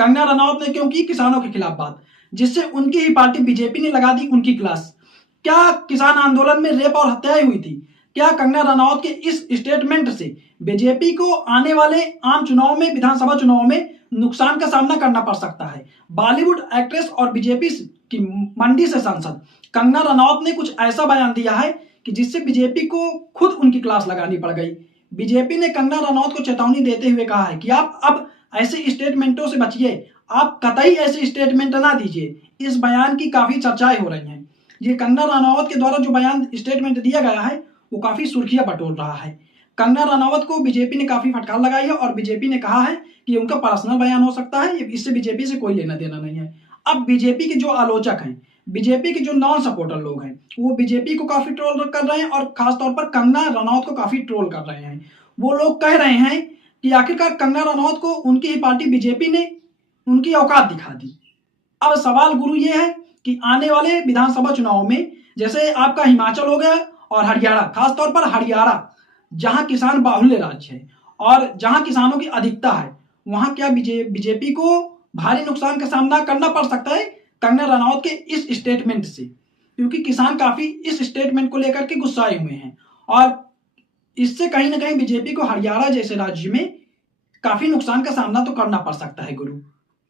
कंगना रनौत ने क्यों की किसानों के खिलाफ बात, जिससे उनकी ही पार्टी बीजेपी ने लगा दी उनकी क्लास। क्या किसान आंदोलन में रेप और हत्याएं हुई थी? क्या कंगना रनौत के इस स्टेटमेंट से बीजेपी को आने वाले आम चुनाव में, विधानसभा चुनाव में नुकसान का सामना करना पड़ सकता है? बॉलीवुड एक्ट्रेस और बीजेपी की मंडी से सांसद कंगना रनौत ने कुछ ऐसा बयान दिया है कि जिससे बीजेपी को खुद उनकी क्लास लगानी पड़ गई। बीजेपी ने कंगना रनौत को चेतावनी देते हुए कहा है कि आप अब ऐसे स्टेटमेंटों से बचिए, आप कतई ऐसे स्टेटमेंट ना दीजिए। इस बयान की काफी चर्चाएं हो रही हैं। ये कंगना रनौत के द्वारा जो बयान स्टेटमेंट दिया गया है वो काफी सुर्खियां बटोर रहा है। कंगना रनौत को बीजेपी ने काफी फटकार लगाई है और बीजेपी ने कहा है कि उनका पर्सनल बयान हो सकता है, इससे बीजेपी से कोई लेना देना नहीं है। अब बीजेपी के जो आलोचक हैं, बीजेपी के जो नॉन सपोर्टर लोग हैं, वो बीजेपी को काफी ट्रोल कर रहे हैं और खासतौर पर कंगना रनौत को काफी ट्रोल कर रहे हैं। वो लोग कह रहे हैं कि आखिरकार कंगना रनौत को उनकी ही पार्टी बीजेपी ने उनकी औकात दिखा दी। अब सवाल गुरु ये है कि आने वाले विधानसभा चुनाव में, जैसे आपका हिमाचल हो गया और हरियाणा, खासतौर पर हरियाणा जहां किसान बाहुल्य राज्य है और जहां किसानों की अधिकता है, वहां क्या बीजेपी को भारी नुकसान का सामना करना पड़ सकता है कंगना रनौत के इस स्टेटमेंट से? क्योंकि किसान काफी इस स्टेटमेंट को लेकर के गुस्साए हुए हैं और इससे कहीं ना कहीं बीजेपी को हरियाणा जैसे राज्य में काफी नुकसान का सामना तो करना पड़ सकता है गुरु।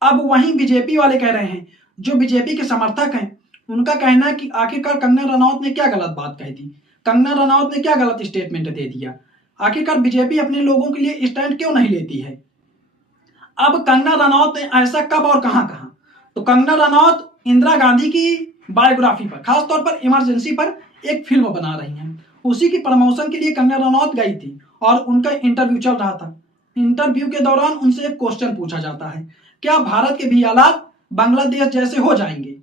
अब वहीं बीजेपी वाले कह रहे हैं, जो बीजेपी के समर्थक हैं, उनका कहना है कि आखिरकार कंगना रनौत ने क्या गलत बात कही थी, कंगना रनौत ने क्या गलत स्टेटमेंट दे दिया, आखिरकार बीजेपी अपने लोगों के लिए स्टैंड क्यों नहीं लेती है? अब कंगना रनौत ने ऐसा कब और कहां कहा? तो कंगना रनौत इंदिरा गांधी की बायोग्राफी पर, खासतौर पर इमरजेंसी पर एक फिल्म बना रही हैं। उसी की प्रमोशन के लिए कंगना रनौत गई थी और उनका इंटरव्यू चल रहा था। इंटरव्यू के दौरान उनसे एक क्वेश्चन पूछा जाता है, क्या भारत के भी हालात बांग्लादेश जैसे हो जाएंगे?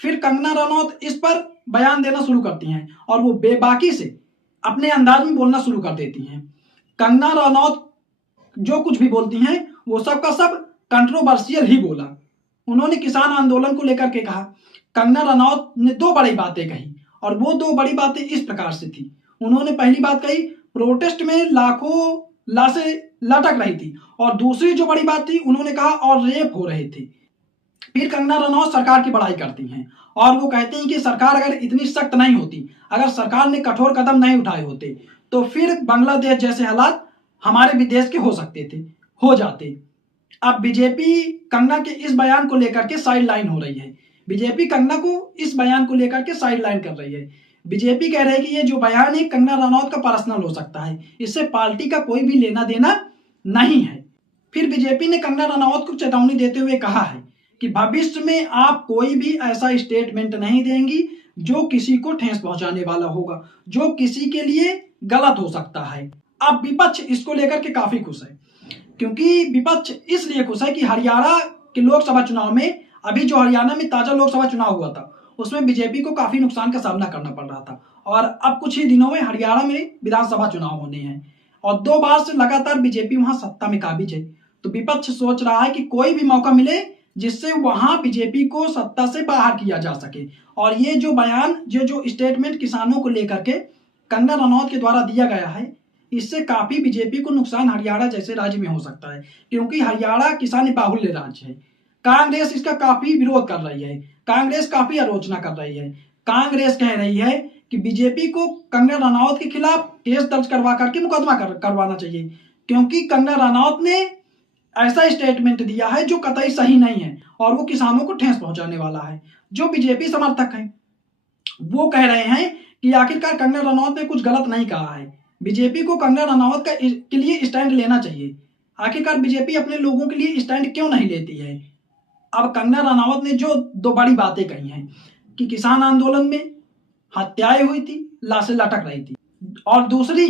फिर कंगना रनौत इस पर बयान देना शुरू करती हैं और वो बेबाकी से अपने अंदाज में बोलना शुरू कर देती हैं। कंगना रनौत जो कुछ भी बोलती हैं वो सब का सब कंट्रोवर्शियल ही बोला। उन्होंने किसान आंदोलन को लेकर के कहा। कंगना रनौत ने दो बड़ी बातें कही और वो दो बड़ी बातें इस प्रकार से थी। उन्होंने पहली बात कही, प्रोटेस्ट में लाखों लाशें लटक रही थी, और दूसरी जो बड़ी बात थी, उन्होंने कहा और रेप हो रहे थे। फिर कंगना रनौत सरकार की बड़ाई करती हैं और वो कहती हैं कि सरकार अगर इतनी सख्त नहीं होती, अगर सरकार ने कठोर कदम नहीं उठाए होते, तो फिर बांग्लादेश जैसे हालात हमारे भी देश के हो सकते थे, हो जाते। अब बीजेपी कंगना के इस बयान को लेकर के साइड लाइन हो रही है। बीजेपी कंगना को इस बयान को लेकर के साइड लाइन कर रही है। बीजेपी कह रही है कि ये जो बयान है कंगना रनौत का पर्सनल हो सकता है, इससे पार्टी का कोई भी लेना देना नहीं है। फिर बीजेपी ने कंगना रनौत को चेतावनी देते हुए कहा है कि भविष्य में आप कोई भी ऐसा स्टेटमेंट नहीं देंगी जो किसी को ठेस पहुंचाने वाला होगा, जो किसी के लिए गलत हो सकता है। अब विपक्ष इसको लेकर के काफी खुश है, क्योंकि विपक्ष इसलिए खुश है कि हरियाणा के लोकसभा चुनाव में, अभी जो हरियाणा में ताजा लोकसभा चुनाव हुआ था, उसमें बीजेपी को काफी नुकसान का सामना करना पड़ रहा था और अब कुछ ही दिनों में हरियाणा में विधानसभा चुनाव होने हैं और 2 बार से लगातार बीजेपी वहां सत्ता में काबिज है। तो विपक्ष सोच रहा है कि कोई भी मौका मिले जिससे वहां बीजेपी को सत्ता से बाहर किया जा सके। और ये जो बयान, जो स्टेटमेंट किसानों को लेकर के कंगना रनौत के द्वारा दिया गया है, इससे काफी बीजेपी को नुकसान हरियाणा जैसे राज्य में हो सकता है, क्योंकि हरियाणा किसान बाहुल्य राज्य है। कांग्रेस इसका काफी विरोध कर रही है, कांग्रेस काफी आलोचना कर रही है। कांग्रेस कह रही है कि बीजेपी को कंगना रनौत के खिलाफ केस दर्ज करवा करके मुकदमा करवाना चाहिए, क्योंकि कंगना रनौत ने ऐसा स्टेटमेंट दिया है जो कतई सही नहीं है और वो किसानों को ठेस पहुंचाने वाला है। जो बीजेपी समर्थक हैं वो कह रहे हैं कि आखिरकार कंगना रनौत ने कुछ गलत नहीं कहा है, बीजेपी को कंगना रनौत के लिए स्टैंड लेना चाहिए। आखिरकार बीजेपी अपने लोगों के लिए स्टैंड क्यों नहीं लेती है? अब कंगना रनौत ने जो 2 बड़ी बातें कही हैं कि किसान आंदोलन में हत्याएं हुई थी, लाशें लटक रही थी, और दूसरी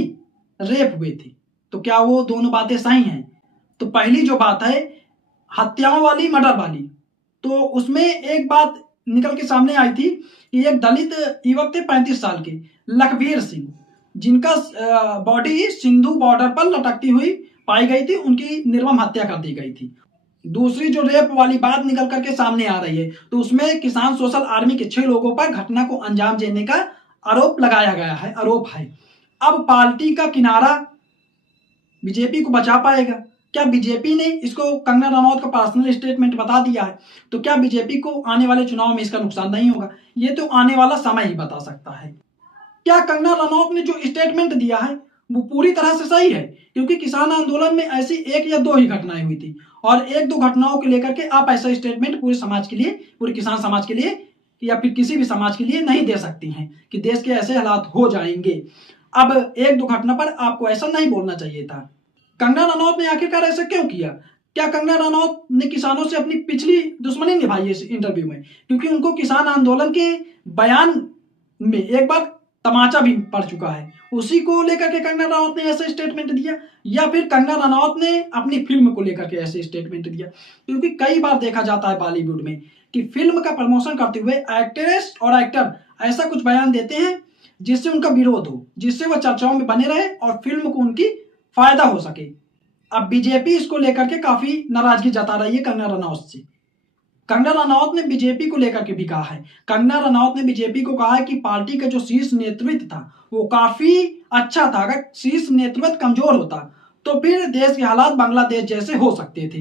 रेप हुए थे, तो क्या वो दोनों बातें सही हैं? तो पहली जो बात है हत्याओं वाली, मर्डर वाली, तो उसमें एक बात निकल के सामने आई थी कि एक दलित युवक थे 35 साल के, लखबीर सिंह, जिनका बॉडी सिंधु बॉर्डर पर लटकती हुई पाई गई थी, उनकी निर्मम हत्या कर दी गई थी। दूसरी जो रेप वाली बात निकल करके सामने आ रही है, तो उसमें किसान सोशल आर्मी के 6 लोगों पर घटना को अंजाम देने का आरोप लगाया गया है। अब पार्टी का किनारा बीजेपी को बचा पाएगा? क्या बीजेपी ने इसको कंगना रनौत का पर्सनल स्टेटमेंट बता दिया है? तो क्या बीजेपी को आने वाले चुनाव में इसका नुकसान नहीं होगा? ये तो आने वाला समय ही बता सकता है। क्या कंगना रनौत ने जो स्टेटमेंट दिया है वो पूरी तरह से सही है? क्योंकि किसान आंदोलन में ऐसी एक या दो ही घटनाएं हुई थी और एक दो घटनाओं को लेकर के आप ऐसा स्टेटमेंट पूरे समाज के लिए, पूरे किसान समाज के लिए या फिर किसी भी समाज के लिए नहीं दे सकती हैं कि देश के ऐसे हालात हो जाएंगे। अब एक दो घटना पर आपको ऐसा नहीं बोलना चाहिए था। कंगना रनौत ने आखिरकार ऐसा क्यों किया? क्या कंगना रनौत ने किसानों से अपनी पिछली दुश्मनी निभाई इस इंटरव्यू में? क्योंकि उनको किसान आंदोलन के बयान में एक बार तमाचा भी पड़ चुका है, उसी को लेकर के कंगना रनौत ने ऐसा स्टेटमेंट दिया, या फिर कंगना रनौत ने अपनी फिल्म को लेकर के ऐसे स्टेटमेंट दिया? क्योंकि कई बार देखा जाता है बॉलीवुड में कि फिल्म का प्रमोशन करते हुए एक्ट्रेस और एक्टर ऐसा कुछ बयान देते हैं जिससे उनका विरोध हो, जिससे वह चर्चाओं में बने रहे और फिल्म को उनकी फायदा हो सके। अब बीजेपी इसको लेकर के काफी नाराजगी जता रही है कंगना रनौत से। कंगना रनौत ने बीजेपी को लेकर के भी कहा है, कंगना रनौत ने बीजेपी को कहा है कि पार्टी का जो शीर्ष नेतृत्व था वो काफी अच्छा था। अगर शीर्ष नेतृत्व कमजोर होता तो फिर देश के हालात बांग्लादेश जैसे हो सकते थे।